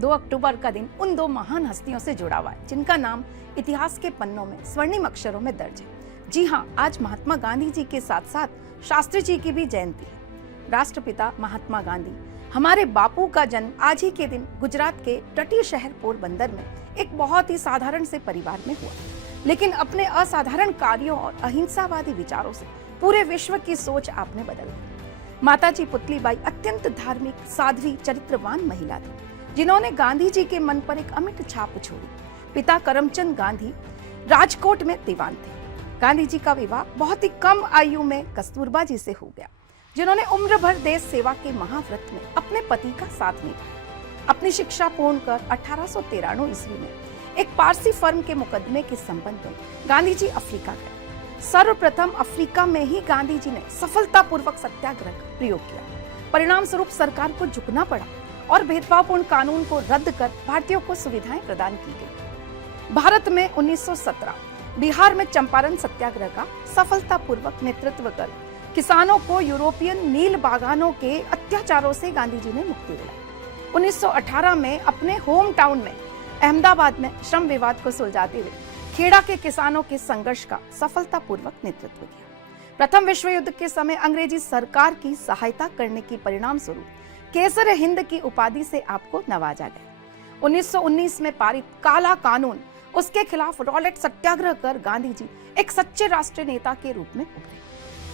2 अक्टूबर का दिन उन दो महान हस्तियों से जुड़ा हुआ है जिनका नाम इतिहास के पन्नों में स्वर्णिम अक्षरों में दर्ज है। जी हाँ, आज महात्मा गांधी जी के साथ साथ शास्त्री जी की भी जयंती है। राष्ट्रपिता महात्मा गांधी हमारे बापू का जन्म आज ही के दिन गुजरात के तटीय शहर पोरबंदर में एक बहुत ही साधारण से परिवार में हुआ, लेकिन अपने असाधारण कार्यों और अहिंसावादी विचारों से पूरे विश्व की सोच आपने बदल दी। माताजी पुतलीबाई अत्यंत धार्मिक, साध्वी, चरित्रवान महिला थी, जिन्होंने गांधी जी के मन पर एक अमिट छाप छोड़ी। पिता करमचंद गांधी राजकोट में दीवान थे। गांधी जी का विवाह बहुत ही कम आयु में कस्तूरबा जी से हो गया, जिन्होंने उम्र भर देश सेवा के महाव्रत में अपने पति का साथ निभाया। अपनी शिक्षा पूर्ण कर 1893 ईस्वी में एक पारसी फर्म के मुकदमे के संबंध में गांधी जी अफ्रीका गए। सर्वप्रथम अफ्रीका में ही गांधी जी ने सफलतापूर्वक सत्याग्रह का प्रयोग किया। परिणाम स्वरूप सरकार को झुकना पड़ा और भेदभावपूर्ण कानून को रद्द कर भारतीयों को सुविधाएं प्रदान की गई। भारत में 1917 बिहार में चंपारण सत्याग्रह का सफलतापूर्वक नेतृत्व कर किसानों को यूरोपियन नील बागानों के अत्याचारों से गांधी जी ने मुक्ति दिलाई। 1918 में अपने होम टाउन में अहमदाबाद में श्रम विवाद को सुलझाते हुए खेड़ा के किसानों के संघर्ष का सफलतापूर्वक नेतृत्व किया। प्रथम विश्व युद्ध के समय अंग्रेजी सरकार की सहायता करने की परिणाम स्वरूप केसर हिंद की उपाधि से आपको नवाजा गया। 1919 में पारित काला कानून, उसके खिलाफ रॉलेट सत्याग्रह कर गांधी जी एक सच्चे राष्ट्रीय नेता के रूप में उभरे।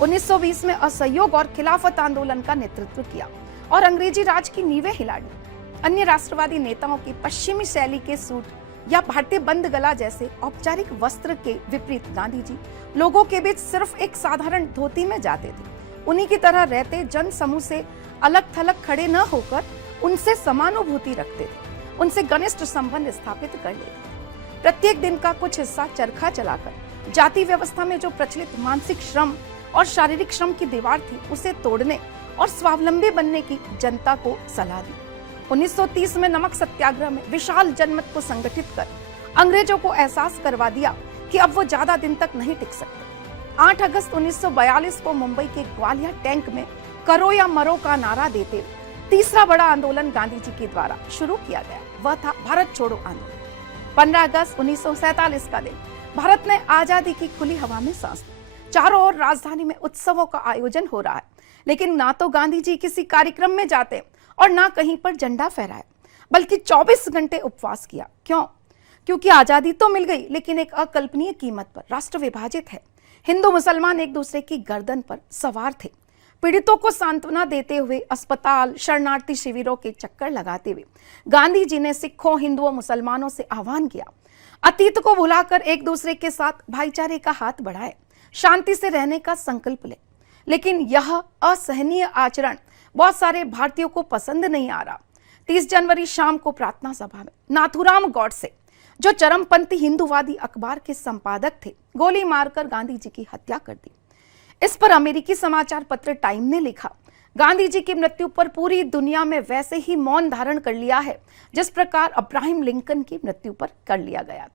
1920 में असहयोग और खिलाफत आंदोलन का नेतृत्व किया और अंग्रेजी राज की नींवें हिला दी। अन्य राष्ट्रवादी नेताओं की पश्चिमी शैली के सूट या भारतीय बंद गला जैसे औपचारिक वस्त्र के विपरीत गांधी जी लोगों के बीच सिर्फ एक साधारण धोती में जाते थे। उन्हीं की तरह रहते, जन समूह से अलग थलग खड़े न होकर उनसे समानुभूति रखते थे, उनसे घनिष्ठ संबंध स्थापित कर लेते थे। प्रत्येक दिन का कुछ हिस्सा चरखा चलाकर जाति व्यवस्था में जो प्रचलित मानसिक श्रम और शारीरिक श्रम की दीवार थी, उसे तोड़ने और स्वावलंबी बनने की जनता को सलाह दी। 1930 में नमक सत्याग्रह में विशाल जनमत को संगठित कर अंग्रेजों को एहसास करवा दिया कि अब वो ज्यादा दिन तक नहीं टिक सकते। 8 अगस्त 1942 को मुंबई के ग्वालियर टैंक में करो या मरो का नारा देते तीसरा बड़ा आंदोलन गांधी जी के द्वारा शुरू किया गया, वह था भारत छोड़ो आंदोलन। 15 अगस्त 1947 का दिन भारत ने आजादी की खुली हवा में सांस ली। चारों ओर राजधानी में उत्सवों का आयोजन हो रहा है, लेकिन ना तो गांधी जी किसी कार्यक्रम में जाते और ना कहीं पर झंडा फहराया, बल्कि 24 घंटे उपवास किया। क्यों? क्योंकि आजादी तो मिल गई, लेकिन एक अकल्पनीय कीमत पर। राष्ट्र विभाजित है, हिंदू मुसलमान एक दूसरे की गर्दन पर सवार थे। पीड़ितों को सांत्वना देते हुए अस्पताल, शरणार्थी शिविरों के चक्कर लगाते हुए गांधी जी ने सिखों, हिंदुओं, मुसलमानों से आह्वान किया, अतीत को भुलाकर एक दूसरे के साथ भाईचारे का हाथ बढ़ाए, शांति से रहने का संकल्प ले। लेकिन यह असहनीय आचरण बहुत सारे भारतीयों को पसंद नहीं आ रहा। 30 जनवरी शाम को प्रार्थना सभा में नाथूराम गॉडसे, जो चरमपंथी हिंदूवादी अखबार के संपादक थे, गोली मारकर गांधी जी की हत्या कर दी। इस पर अमेरिकी समाचार पत्र टाइम ने लिखा, गांधी जी की मृत्यु पर पूरी दुनिया में वैसे ही मौन धारण कर लिया है जिस प्रकार अब्राहम लिंकन की मृत्यु पर कर लिया गया।